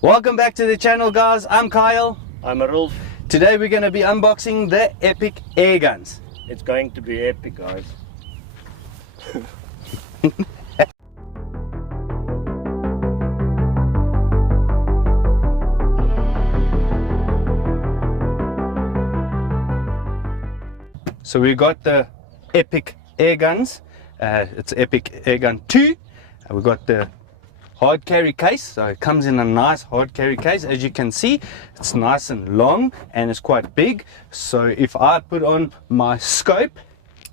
Welcome back to the channel, guys. I'm Kyle. I'm Rolf. Today we're going to be unboxing the epic air guns. It's going to be epic, guys. So we got the epic air guns. It's epic air gun 2. We got the hard carry case, so it comes in a nice hard carry case. As you can see, it's nice and long and it's quite big, so if I put on my scope,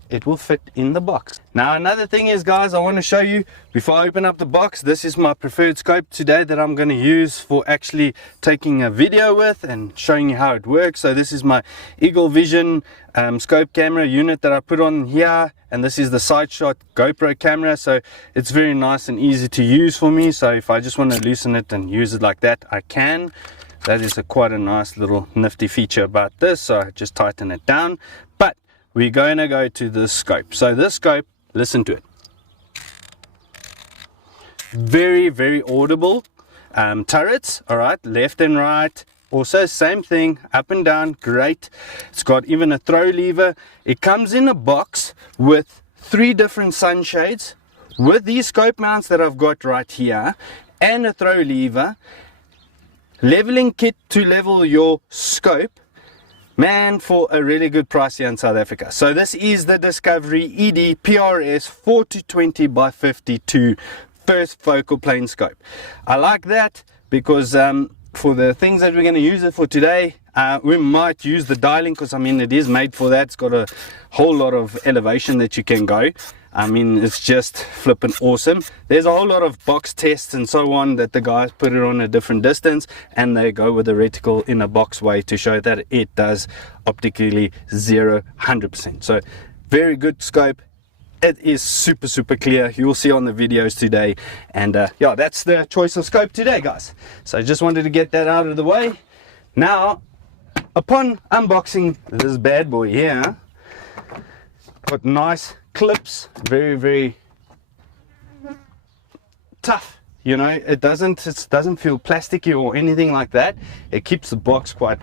it will fit in the box. Now another thing is, guys, I want to show you before I open up the box, this is my preferred scope today that I'm going to use for actually taking a video with and showing you how it works. So this is my Eagle Vision scope camera unit that I put on here, and this is the side shot GoPro camera, so it's very nice and easy to use for me. So if I just want to loosen it and use it like that, I can. That is quite a nice little nifty feature about this, so I just tighten it down. But we're going to go to this scope. So this scope, listen to it. Very, very audible turrets, all right, left and right. Also same thing, up and down, great. It's got even a throw lever. It comes in a box with 3 different sunshades with these scope mounts that I've got right here and a throw lever. Leveling kit to level your scope. Man, for a really good price here in South Africa. So this is the Discovery ED PRS 4020 by 52 first focal plane scope. I like that because for the things that we're going to use it for today, we might use the dialing, because I mean it is made for that. It's got a whole lot of elevation that you can go. I mean, it's just flipping awesome. There's a whole lot of box tests and so on that the guys put it on a different distance, and they go with the reticle in a box way to show that it does optically 100%. So very good scope. It is super clear. You'll see on the videos today. And yeah, that's the choice of scope today, guys. So I just wanted to get that out of the way. Now, upon unboxing this bad boy here, got nice clips, very tough, you know. It doesn't feel plasticky or anything like that. It keeps the box quite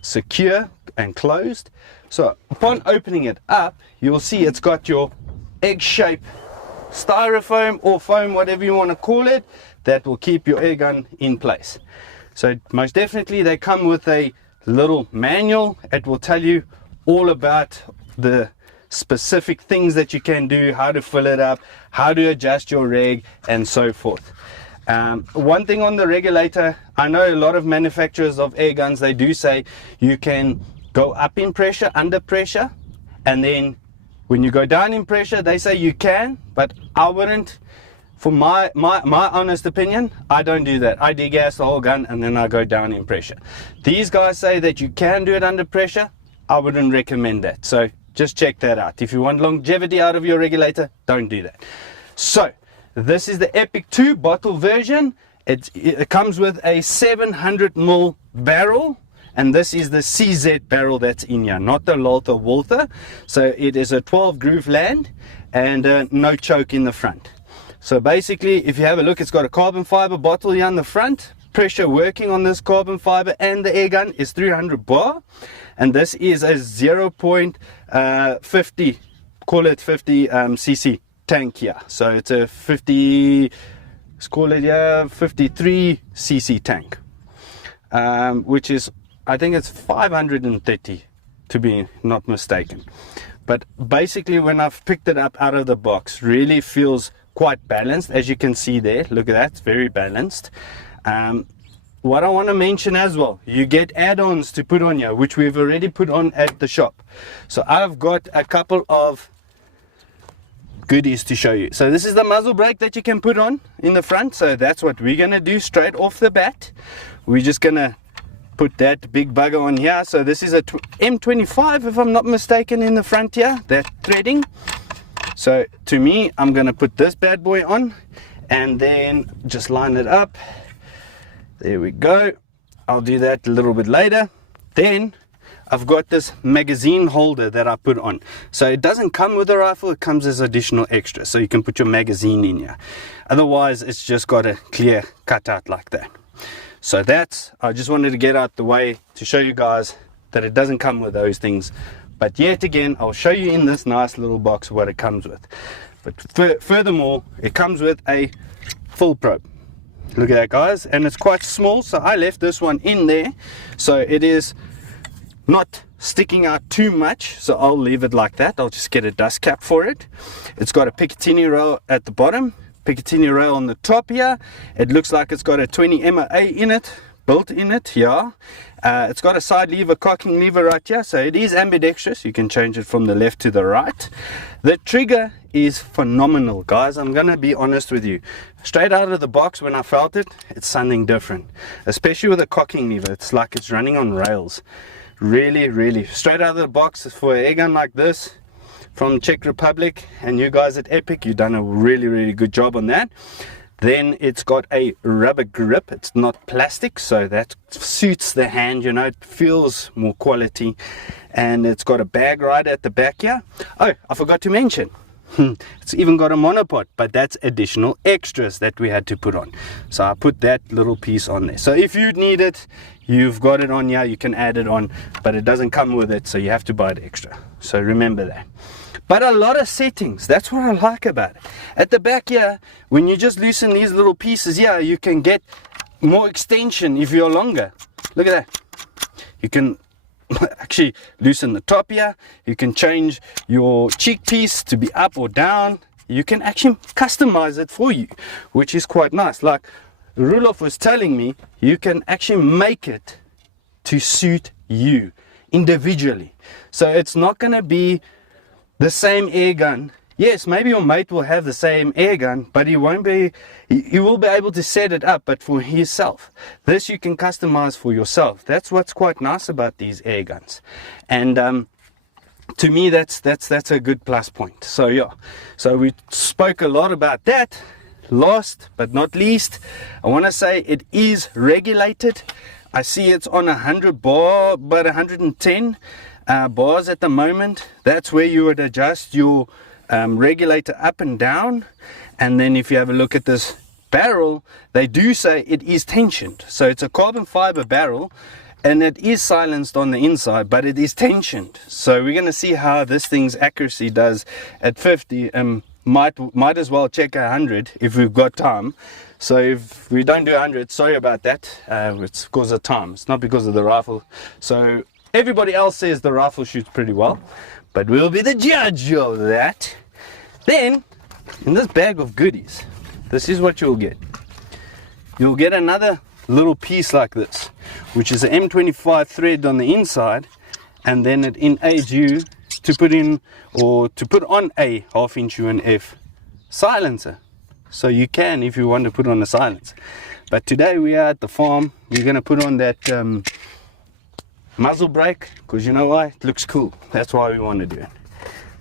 secure and closed. So upon opening it up, you'll see it's got your egg-shaped styrofoam or foam, whatever you want to call it, that will keep your air gun in place. So most definitely they come with a little manual. It will tell you all about the specific things that you can do, how to fill it up, how to adjust your reg, and so forth. One thing on the regulator, I know a lot of manufacturers of air guns, they do say you can go up in pressure, under pressure, and then when you go down in pressure, they say you can, but I wouldn't. For my honest opinion, I don't do that. I degas the whole gun and then I go down in pressure. These guys say that you can do it under pressure. I wouldn't recommend that. So just check that out. If you want longevity out of your regulator, don't do that. So this is the Epic 2 bottle version. It comes with a 700mm barrel, and this is the CZ barrel that's in here, not the Lothar Walther. So it is a 12 groove land and no choke in the front. So basically, if you have a look, it's got a carbon fiber bottle here on the front. Pressure working on this carbon fiber and the air gun is 300 bar, and this is a 0.50, call it 50 cc tank here. So it's a 50, let's call it 53 cc tank, which is, I think it's 530 to be not mistaken. But basically, when I've picked it up out of the box, really feels quite balanced. As you can see there, look at that, it's very balanced. What I want to mention as well, you get add-ons to put on here, which we've already put on at the shop. So I've got a couple of goodies to show you. So this is the muzzle brake that you can put on in the front. So that's what we're going to do straight off the bat. We're just going to put that big bugger on here. So this is a M25, if I'm not mistaken, in the front here, that threading. So to me, I'm going to put this bad boy on and then just line it up. There we go. I'll do that a little bit later. Then I've got this magazine holder that I put on. So it doesn't come with the rifle, it comes as additional extra. So you can put your magazine in here. Otherwise, it's just got a clear cutout like that. So that's, I just wanted to get out the way to show you guys that it doesn't come with those things. But yet again, I'll show you in this nice little box what it comes with. But furthermore, it comes with a full probe. Look at that, guys, and it's quite small, so I left this one in there so it is not sticking out too much, so I'll leave it like that. I'll just get a dust cap for it. It's got a Picatinny rail at the bottom, Picatinny rail on the top here. It looks like it's got a 20 MA in it, built in it, yeah. It's got a side lever, cocking lever right here, so it is ambidextrous. You can change it from the left to the right. The trigger is phenomenal, guys. I'm gonna be honest with you. Straight out of the box, when I felt it, it's something different, especially with the cocking lever. It's like it's running on rails. Really straight out of the box for an air gun like this from Czech Republic, and you guys at Epic, you've done a really good job on that. Then it's got a rubber grip, it's not plastic, so that suits the hand, you know, it feels more quality. And it's got a bag right at the back here. Oh, I forgot to mention, it's even got a monopod, but that's additional extras that we had to put on. So I put that little piece on there. So if you need it, you've got it on here, you can add it on, but it doesn't come with it, so you have to buy it extra. So remember that. But a lot of settings, that's what I like about it. At the back here, when you just loosen these little pieces here, you can get more extension if you're longer. Look at that. You can actually loosen the top here. You can change your cheek piece to be up or down. You can actually customize it for you, which is quite nice. Like Rudolph was telling me, you can actually make it to suit you individually. So it's not going to be the same air gun. Yes, maybe your mate will have the same air gun, but he will be able to set it up, but for himself. This you can customize for yourself. That's what's quite nice about these air guns. And to me, that's a good plus point. So yeah, so we spoke a lot about that. Last but not least, I want to say it is regulated. I see it's on 100 bar, but 110 bars at the moment. That's where you would adjust your regulator up and down. And then if you have a look at this barrel, they do say it is tensioned. So it's a carbon fiber barrel, and it is silenced on the inside, but it is tensioned. So we're going to see how this thing's accuracy does at 50. Might as well check 100 if we've got time. So if we don't do 100, sorry about that. It's because of time, it's not because of the rifle. So everybody else says the rifle shoots pretty well, but we'll be the judge of that. Then in this bag of goodies, this is what you'll get. You'll get another little piece like this, which is an M25 thread on the inside, and then it enables you to put in, or to put on, a 1/2" UNF silencer. So you can, if you want to put on a silencer. But today we are at the farm, we're going to put on that muzzle brake, because you know why? It looks cool. That's why we want to do it.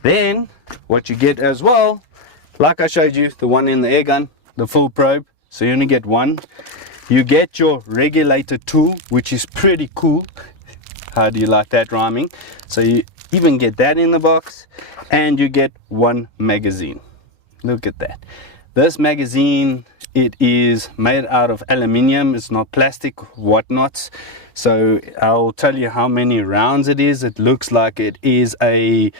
Then what you get as well, like I showed you, the one in the air gun, the full probe. So you only get one. You get your regulator tool, which is pretty cool. How do you like that rhyming? So you even get that in the box, and you get one magazine. Look at that. This magazine, it is made out of aluminium, it's not plastic, whatnots. So I'll tell you how many rounds it is. It looks like it is a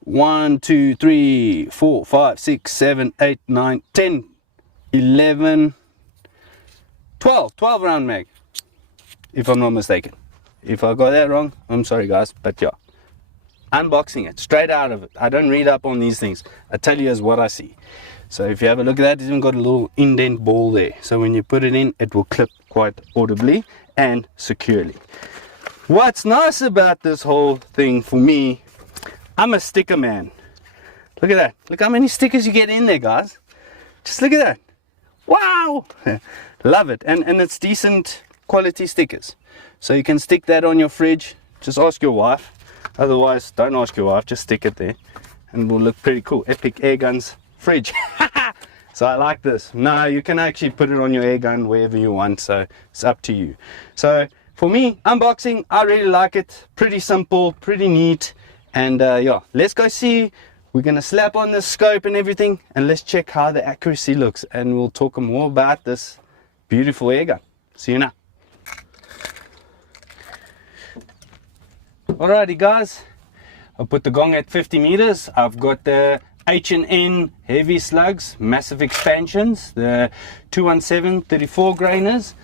1, 2, 3, 4, 5, 6, 7, 8, 9, 10, 11, 12 round mag, if I'm not mistaken. If I got that wrong, I'm sorry guys, but yeah. Unboxing it straight out of it. I don't read up on these things, I tell you as what I see. So if you have a look at that, it's even got a little indent ball there, so when you put it in, it will clip quite audibly and securely. What's nice about this whole thing for me, I'm a sticker man. Look at that. Look how many stickers you get in there, guys. Just look at that. Wow. Love it. And it's decent quality stickers, so you can stick that on your fridge. Just ask your wife. Otherwise, don't ask your wife, just stick it there and it will look pretty cool. Epic Air Guns fridge. So I like this. Now you can actually put it on your air gun wherever you want, so it's up to you. So for me, unboxing, I really like it. Pretty simple, pretty neat. And yeah, let's go see. We're gonna slap on the scope and everything, and let's check how the accuracy looks, and we'll talk more about this beautiful air gun. See you now. Alrighty guys, I'll put the gong at 50 meters. I've got the H&N heavy slugs, massive expansions, the 217 34 grainers,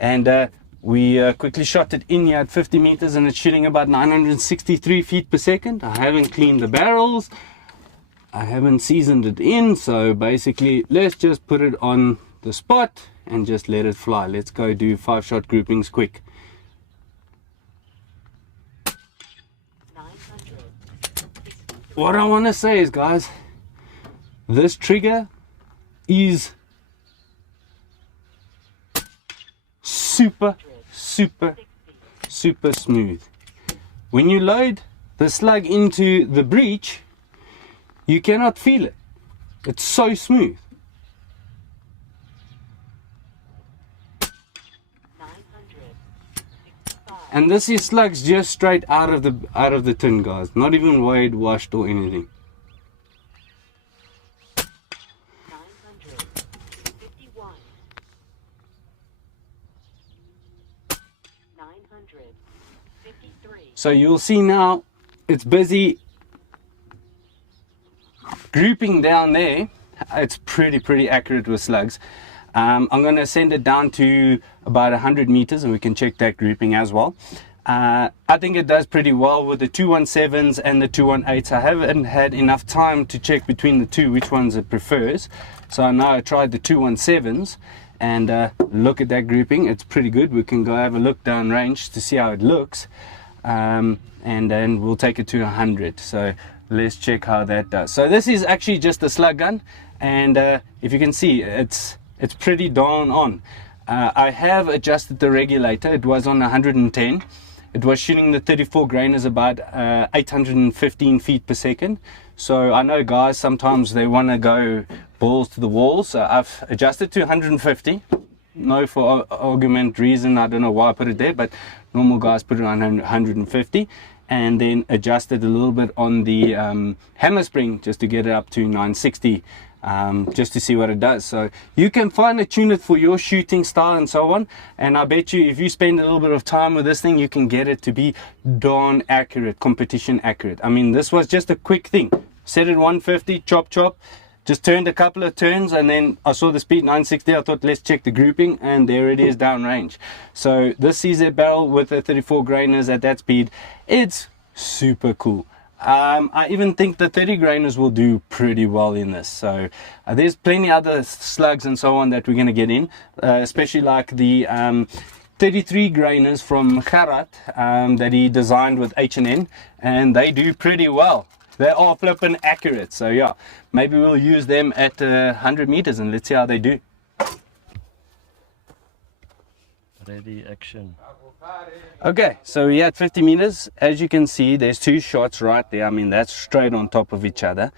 and we quickly shot it in here at 50 meters and it's shooting about 963 feet per second. I haven't cleaned the barrels, I haven't seasoned it in, so basically let's just put it on the spot and just let it fly. Let's go do 5-shot groupings quick. What I want to say is, guys, this trigger is super smooth. When you load the slug into the breech, you cannot feel it. It's so smooth. And this is slugs just straight out of the tin, guys. Not even weighed, washed or anything. 951. 953. So you'll see now it's busy grouping down there. It's pretty accurate with slugs. I'm going to send it down to about 100 meters and we can check that grouping as well. I think it does pretty well with the 217s and the 218s. I haven't had enough time to check between the two which ones it prefers. So I know I tried the 217s and look at that grouping. It's pretty good. We can go have a look down range to see how it looks. And then we'll take it to 100. So let's check how that does. So this is actually just a slug gun, and if you can see, it's pretty darn on. I have adjusted the regulator. It was on 110. It was shooting the 34 grainers about 815 feet per second. So I know guys sometimes they want to go balls to the wall, so I've adjusted to 150. No, for argument reason, I don't know why I put it there, but normal guys put it on 150, and then adjusted a little bit on the hammer spring just to get it up to 960, just to see what it does. So you can fine tune it for your shooting style and so on, and I bet you if you spend a little bit of time with this thing, you can get it to be darn accurate, competition accurate. I mean, this was just a quick thing. Set it 150, chop, just turned a couple of turns, and then I saw the speed 960. I thought let's check the grouping, and there it is downrange. So this CZUB barrel with the 34 grainers at that speed, it's super cool. I even think the 30 grainers will do pretty well in this. So there's plenty other slugs and so on that we're going to get in, especially like the 33 grainers from Gerard that he designed with H&N, and they do pretty well. They are flipping accurate. So yeah, maybe we'll use them at 100 meters and let's see how they do. Ready, action. Okay, so we're at 50 meters. As you can see, there's two shots right there. I mean, that's straight on top of each other,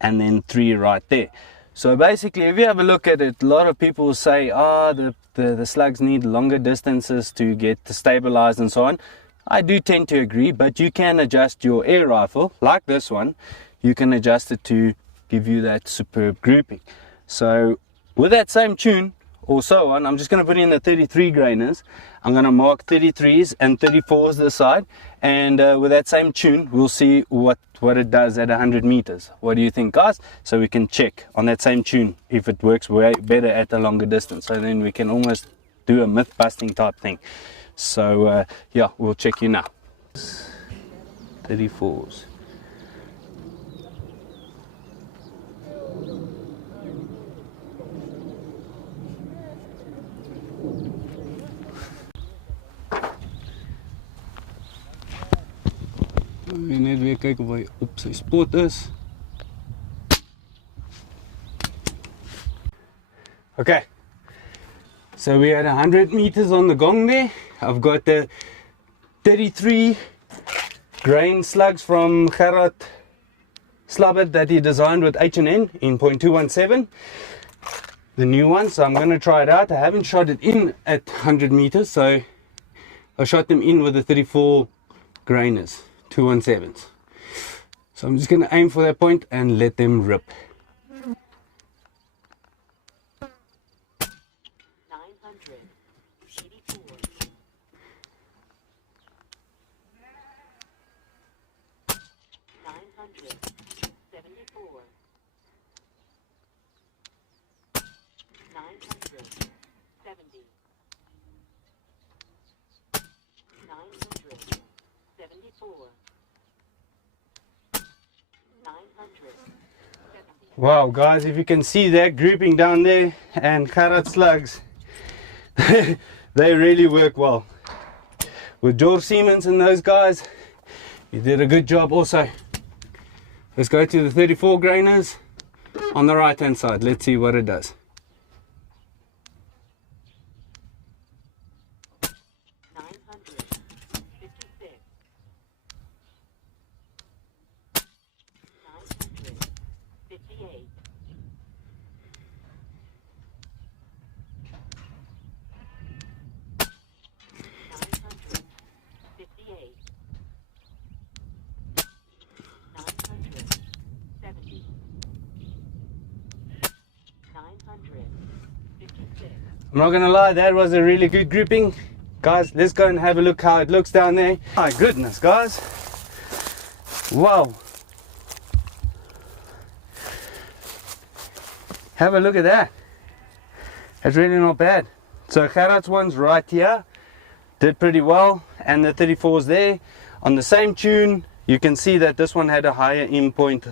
and then three right there. So basically, if you have a look at it, a lot of people will say, the slugs need longer distances to get stabilized and so on. I do tend to agree, but you can adjust your air rifle, like this one. You can adjust it to give you that superb grouping. So with that same tune, or so on, I'm just going to put in the 33 grainers. I'm going to mark 33s and 34s this side, and with that same tune we'll see what it does at 100 meters. What do you think, guys? So we can check on that same tune if it works way better at a longer distance, so then we can almost do a myth busting type thing. So yeah, we'll check you now. 34s. Net weer kyk of hy op sy spot is. Okay, so we're at 100 meters on the gong there. I've got the 33 grain slugs from Gerard Slubbert that he designed with H&N in .217, the new one. So I'm going to try it out. I haven't shot it in at 100 meters, so I shot them in with the 34 grainers, 217s. So I'm just going to aim for that point and let them rip. 984. Wow guys, if you can see that grouping down there and carrot slugs, they really work well. With George Siemens and those guys, you did a good job also. Let's go to the 34 grainers on the right hand side. Let's see what it does. I'm not gonna lie, that was a really good grouping. Guys, let's go and have a look how it looks down there. My goodness, guys. Wow. Have a look at that. It's really not bad. So Gerard's one's right here. Did pretty well. And the 34's there. On the same tune, you can see that this one had a higher point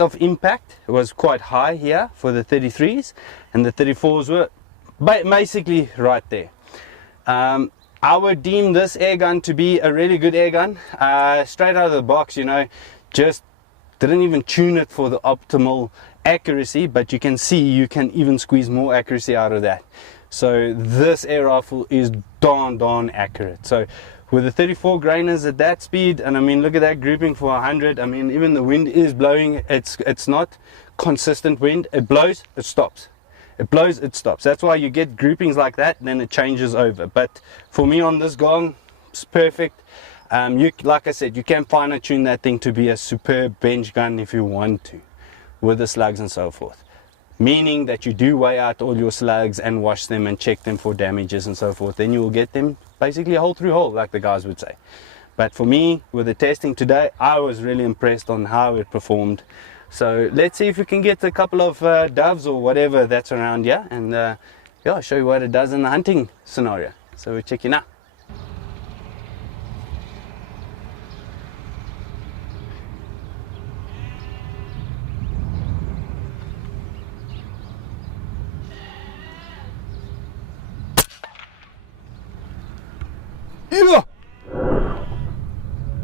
of impact. It was quite high here for the 33s, and the 34s were basically right there. I would deem this air gun to be a really good air gun. Straight out of the box, you know, just didn't even tune it for the optimal accuracy, but you can see you can even squeeze more accuracy out of that. So this air rifle is darn accurate. So with the 34 grainers at that speed, and I mean look at that grouping for 100, I mean even the wind is blowing, it's not consistent wind. It blows, it stops. It blows, it stops. That's why you get groupings like that, then it changes over. But for me on this gong, it's perfect. Like I said, you can fine tune that thing to be a superb bench gun if you want to, with the slugs and so forth. Meaning that you do weigh out all your slugs and wash them and check them for damages and so forth. Then you will get them basically a hole through hole, like the guys would say. But for me, with the testing today, I was really impressed on how it performed. So let's see if we can get a couple of doves or whatever that's around here, and yeah, I'll show you what it does in the hunting scenario. So we're checking out.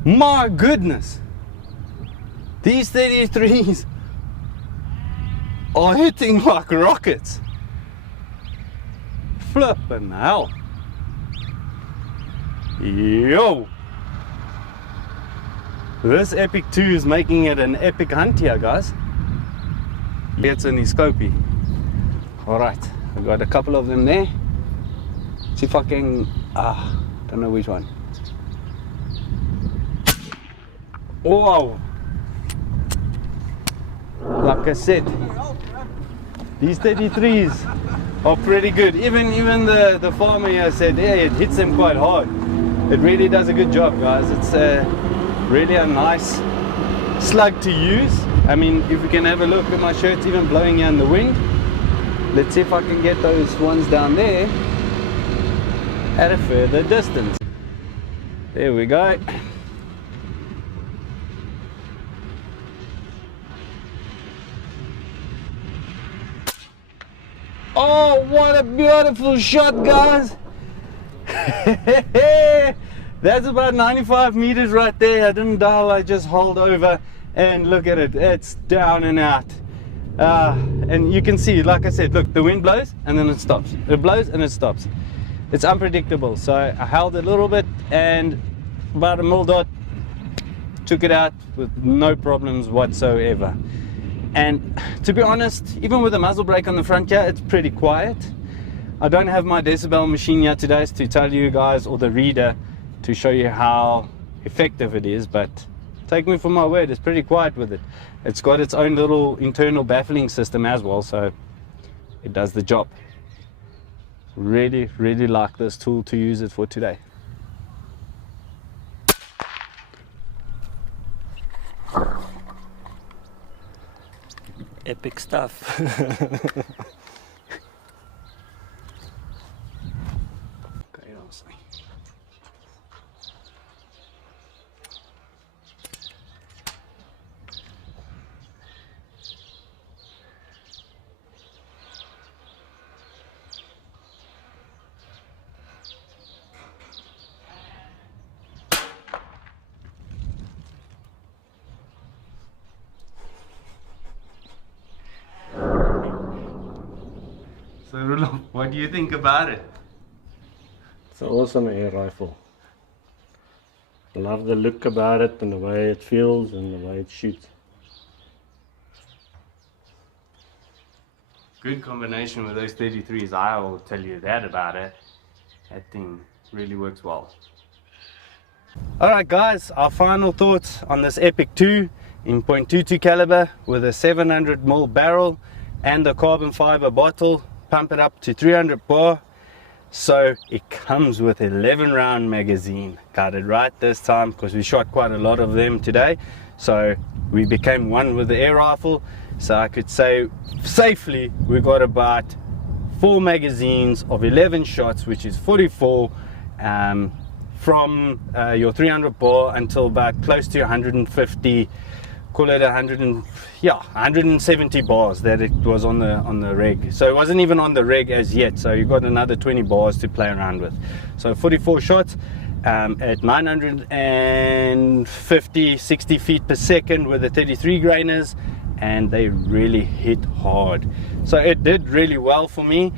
My goodness, these 33s are hitting like rockets. Flippin' hell. Yo, this Epic 2 is making it an epic hunt here, guys. It's in his scopy. Alright, I've got a couple of them there. See if I can, don't know which one. Wow, like I said, these 33s are pretty good. Even the farmer here said, yeah, it hits them quite hard. It really does a good job, guys. It's really a nice slug to use. I mean, if we can have a look at my shirt's even blowing here in the wind. Let's see if I can get those ones down there at a further distance. There we go. Oh, what a beautiful shot, guys. That's about 95 meters right there. I didn't dial, I just hold over and look at it. It's down and out. And you can see, like I said, look, the wind blows and then it stops. It blows and it stops. It's unpredictable. So I held it a little bit and about a mil dot, took it out with no problems whatsoever. And to be honest, even with the muzzle brake on the front here, it's pretty quiet. I don't have my decibel machine here today to tell you guys, or the reader, to show you how effective it is, but take me for my word, it's pretty quiet with it. It's got its own little internal baffling system as well, so it does the job. Really like this tool to use it for today. Epic stuff. So Rudolph, what do you think about it? It's an awesome air rifle. I love the look about it and the way it feels and the way it shoots. Good combination with those 33s, I will tell you that about it. That thing really works well. Alright guys, our final thoughts on this Epic 2 in .22 caliber with a 700mm barrel and the carbon fiber bottle. Pump it up to 300 bar. So it comes with 11 round magazine. Got it right this time because we shot quite a lot of them today. So we became one with the air rifle. So I could say safely we got about 4 magazines of 11 shots, which is 44 from your 300 bar until about close to 150, call it 170 bars that it was on the reg. So it wasn't even on the reg as yet, so you got another 20 bars to play around with. So 44 shots at 950-60 feet per second with the 33 grainers, and they really hit hard. So it did really well for me.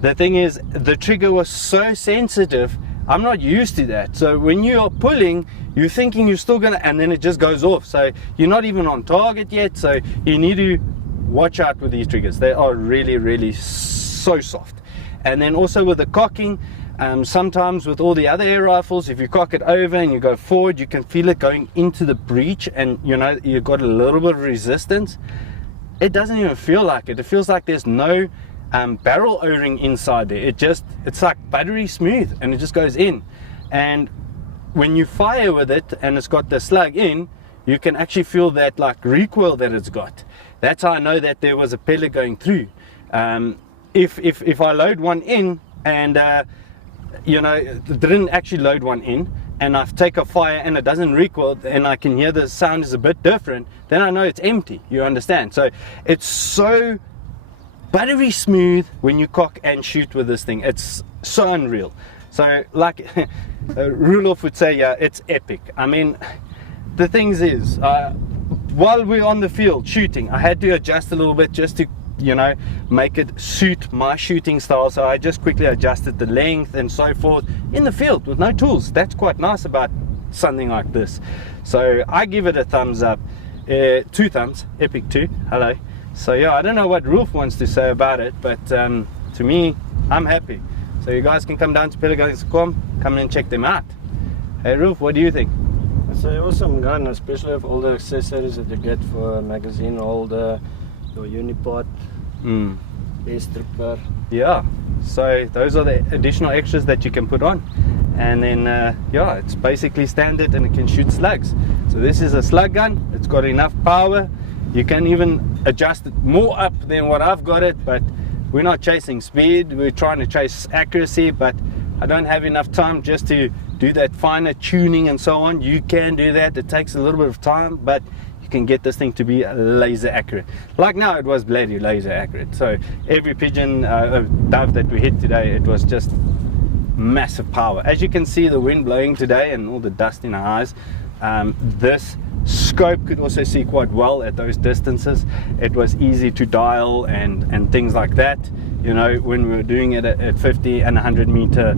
The thing is, the trigger was so sensitive. I'm not used to that. So when you are pulling, you're thinking you're still gonna, and then it just goes off. So you're not even on target yet. So you need to watch out with these triggers. They are really, really so soft. And then also with the cocking, sometimes with all the other air rifles, if you cock it over and you go forward, you can feel it going into the breech, and you know, you've got a little bit of resistance. It doesn't even feel like it. It feels like there's no barrel o-ring inside there. It's like buttery smooth, and it just goes in. And when you fire with it and it's got the slug in, you can actually feel that like recoil that it's got. That's how I know that there was a pellet going through. If I load one in and you know, it didn't actually load one in, and I take a fire and it doesn't recoil, and I can hear the sound is a bit different, then I know it's empty. You understand? So it's so buttery smooth when you cock and shoot with this thing. It's so unreal. So like Rudolph would say, yeah, it's epic. I mean, the things is, while we're on the field shooting, I had to adjust a little bit just to, you know, make it suit my shooting style. So I just quickly adjusted the length and so forth in the field with no tools. That's quite nice about something like this. So I give it a thumbs up. 2 thumbs, Epic 2. Hello. So yeah, I don't know what Rolf wants to say about it, but to me, I'm happy. So you guys can come down to pelletguns.com, come and check them out. Hey Rolf, what do you think? It's an awesome gun, especially with all the accessories that you get for a magazine holder, your unipod, air stripper. Yeah, so those are the additional extras that you can put on. And then yeah, it's basically standard and it can shoot slugs. So this is a slug gun. It's got enough power. You can even adjust it more up than what I've got it, but we're not chasing speed. We're trying to chase accuracy, but I don't have enough time just to do that finer tuning and so on. You can do that. It takes a little bit of time, but you can get this thing to be laser accurate. Like now, it was bloody laser accurate. So every pigeon, dove that we hit today, it was just massive power. As you can see, the wind blowing today and all the dust in our eyes. This scope could also see quite well at those distances. It was easy to dial and things like that, you know, when we were doing it at 50 and 100 meter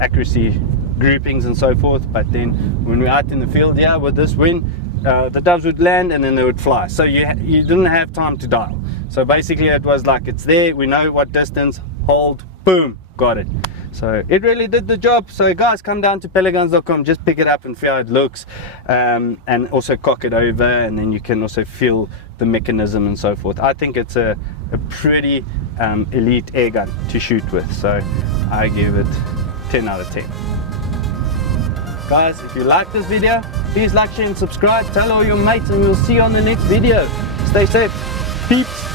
accuracy groupings and so forth. But then when we're out in the field, yeah, with this wind, the doves would land and then they would fly, so you didn't have time to dial. So basically it was like, it's there, we know what distance, hold, boom, got it. So it really did the job. So guys, come down to pelletguns.com, just pick it up and feel how it looks, and also cock it over, and then you can also feel the mechanism and so forth. I think it's a pretty elite air gun to shoot with, so I give it 10 out of 10. Guys, if you like this video, please like, share and subscribe, tell all your mates, and we'll see you on the next video. Stay safe, peeps.